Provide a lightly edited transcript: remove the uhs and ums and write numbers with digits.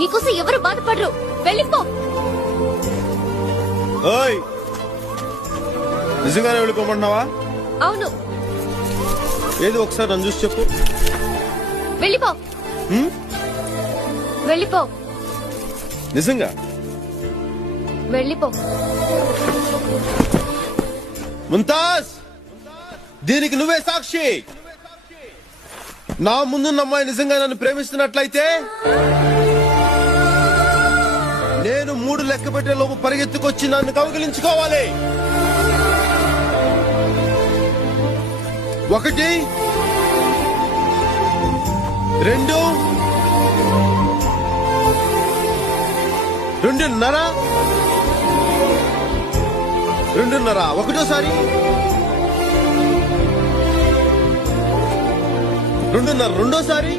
నీకోసం ఎవరు బాధపడరు. వెళ్ళిపో. ఓయ్, నిజంగానే వెళ్ళిపోమన్నావా? అవును, ఏది ఒకసారి నన్ను చూసి చెప్పు. వెళ్ళిపో. వెళ్ళిపో. నిజంగా వెళ్ళిపో. ముంతాజ్, దీనికి నువ్వే సాక్షి. నా ముందున్న అమ్మాయి నిజంగా నన్ను ప్రేమిస్తున్నట్లయితే నేను 3 లెక్క పెట్టే లోపు పరిగెత్తుకొచ్చి నన్ను కౌగిలించుకోవాలి. 1 2 2.5 2.5 ఒకటోసారి 2.5 రెండోసారి